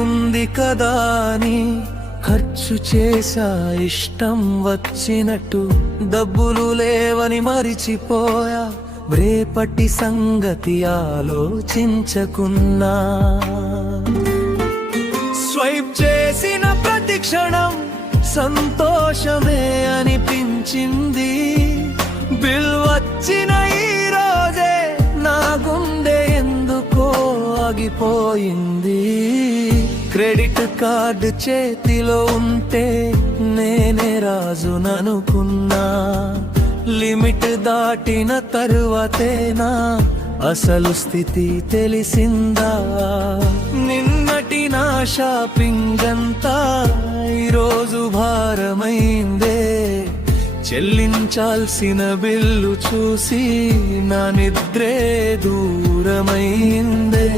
ఉంది కదా అని ఖర్చు చేసా ఇష్టం వచ్చినట్టు. డబ్బులు లేవని మరిచిపోయా, రేపటి సంగతి ఆలోచించకున్నా. స్వైప్ చేసిన ప్రతి క్షణం సంతోషమే అనిపించింది. బిల్ వచ్చిన ఈ రోజే నా గుండె ఎందుకో ఆగిపోయింది. క్రెడిట్ కార్డు చేతిలో ఉంటే నేనే రాజుననుకున్నా. లిమిట్ దాటిన తరువాతేనా అసలు స్థితి తెలిసిందా? నిన్నటి నా షాపింగ్ అంతా ఈరోజు భారమైందే. చెల్లించాల్సిన బిల్లు చూసి నా నిద్రే దూరమైందే.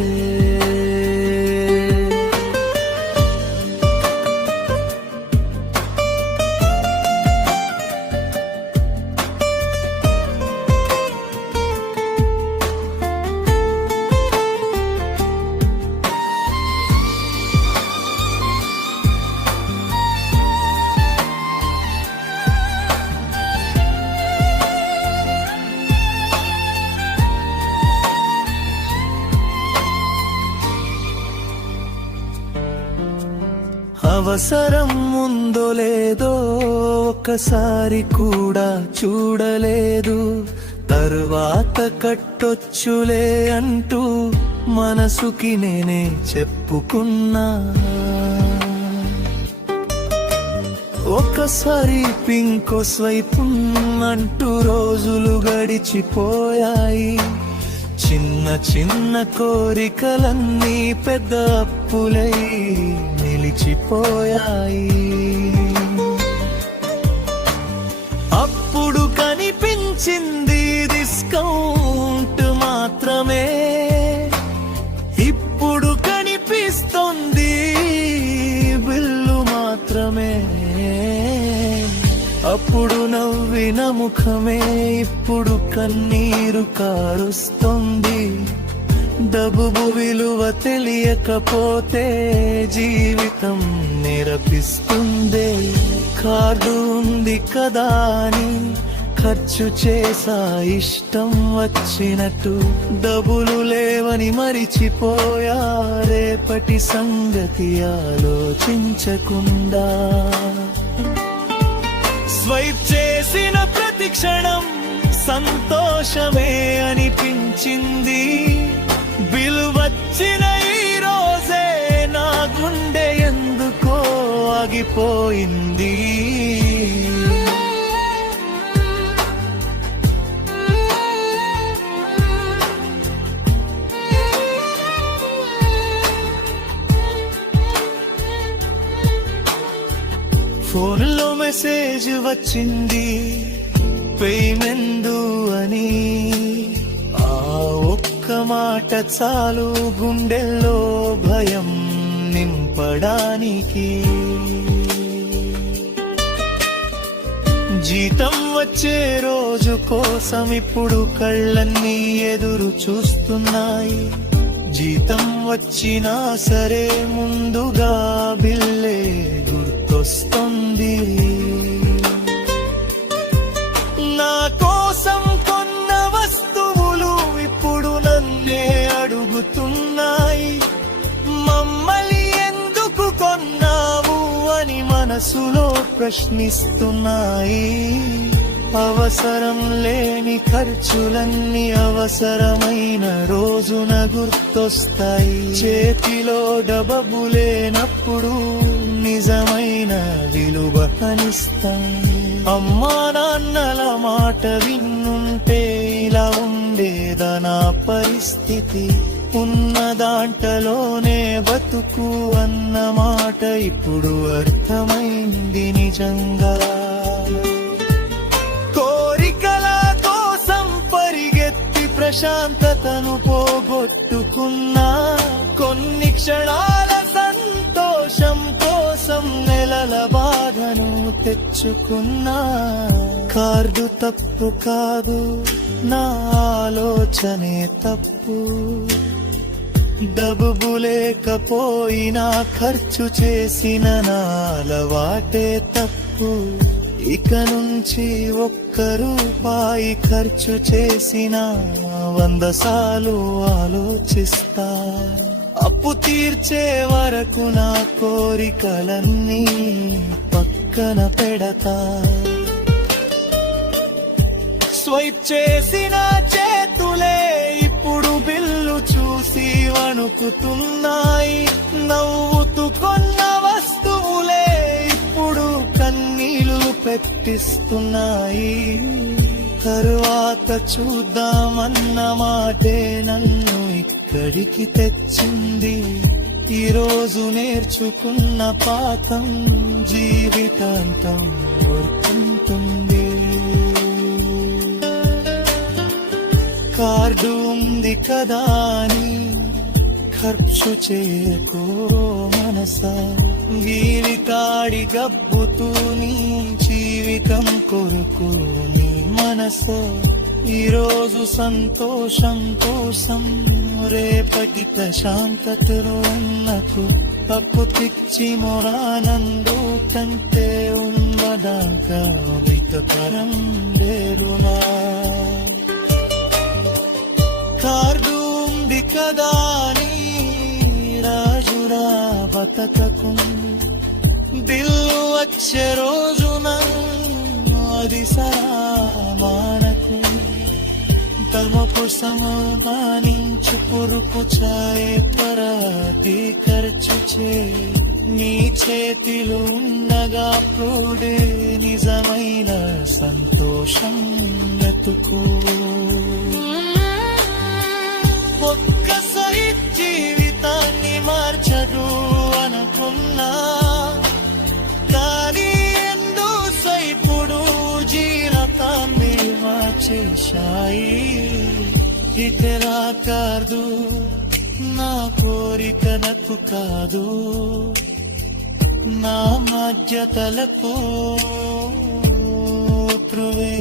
అవసరం ఉందో లేదో ఒక్కసారి కూడా చూడలేదు. తరువాత కట్టొచ్చులే అంటూ మనసుకి నేనే చెప్పుకున్నా. ఒక్కసారి పింకో స్వైపు అంటూ రోజులు గడిచిపోయాయి. చిన్న చిన్న కోరికలన్నీ పెద్ద అప్పులై నిలిచిపోయాయి. అప్పుడు కనిపించింది డిస్కౌంట్ మాత్రమే, ఇప్పుడు కనిపిస్తుంది బిల్లు మాత్రమే. అప్పుడు నవ్విన ముఖమే ఇప్పుడు కన్నీరు కారుస్తుంది. డబ్బు విలువ తెలియకపోతే జీవితం నిరపిస్తుంది. కార్డు ఉంది కదా అని ఖర్చు చేసా ఇష్టం వచ్చినట్టు. డబ్బులు లేవని మరిచిపోయా, రేపటి సంగతి ఆలోచించకుండా. స్వైప్ చేసిన ప్రతి క్షణం సంతోషమే అనిపించింది. బిల్ వచ్చిన ఈ రోజే నా గుండె ఎందుకో ఆగిపోయింది. ఫోన్లో మెసేజ్ వచ్చింది పేమెందు అని. ఆ ఒక్క మాట చాలు గుండెల్లో భయం నింపడానికి. జీతం వచ్చే రోజు కోసం ఇప్పుడు కళ్ళన్నీ ఎదురు చూస్తున్నాయి. జీతం వచ్చినా సరే ముందుగా బిల్లే గుర్తొస్తుంది. నా కోసం కొన్న వస్తువులు ఇప్పుడు నన్నే అడుగుతున్నాయి. మమ్మల్ని ఎందుకు కొన్నావు అని మనసులో ప్రశ్నిస్తున్నాయి. అవసరం లేని ఖర్చులన్నీ అవసరమైన రోజున గుర్తొస్తాయి. చేతిలో డబ్బు లేనప్పుడు నిజమైన విలువ కనిస్తాయి. అమ్మా నాన్నల మాట విన్నుంటే ఇలా ఉండేదా నా పరిస్థితి. ఉన్న దాంట్లోనే బతుకు అన్న మాట ఇప్పుడు అర్థమైంది నిజంగా. కోరికల కోసం పరిగెత్తి ప్రశాంతతను పోగొట్టుకున్నా. కొన్ని క్షణాల సంతోషం కోసం నెలల బాధను తెచ్చుకున్నా. కార్డు తప్పు కాదు, నా ఆలోచనే తప్పు. డబ్బు లేకపోయినా ఖర్చు చేసిన నా అలవాటే తప్పు. ఇక నుంచి ఒక్క రూపాయి ఖర్చు చేసిన 100 సార్లు ఆలోచిస్తా. అప్పు తీర్చే వరకు నా కోరికలన్నీ పక్కన పెడతా. స్వైప్ చేసిన చేతులే ఇప్పుడు బిల్లు చూసి వణుకుతున్నాయి. నవ్వుతూ కొన్న వస్తువులే ఇప్పుడు కన్నీళ్లు పెట్టిస్తున్నాయి. తరువాత చూద్దామన్న మాటే నన్ను ఇక్కడికి తెచ్చింది. ఈ రోజు నేర్చుకున్న పాఠం జీవితాంతం గుర్తుంటుంది. కార్డు ఉంది కదా అని ఖర్చు చేయకో మనసా. జీవితాడి గబ్బుతూ నీ జీవితం కొరకు నీ మనసు. ఈరోజు సంతోషం కోసం రేపటి ప్రశాంతతలో ఉన్నకు. తప్పు పిచ్చి మొరానందు కంటే ఉన్నదాకా వితపరం వేరునా. కార్డు ఉంది కదా అని రాజురా బతకకు. బిల్లు వచ్చే రోజున అది సమానకు. తమకు సమానించు పురుకు చాయే పరాది ఖర్చు చే. నీ చేతిలో ఉండగా ప్రోడే నిజమైన సంతోషం ఎతుకు. ఒక్కసారి జీవితాన్ని మార్చదు అనుకున్నా కానీ ఎందు సైపుడు జీవితాన్ని మార్చేశాయి. ఇతరా కాదు నా కోరిక నాకు కాదు. నా బాధ్యతలకు త్రువే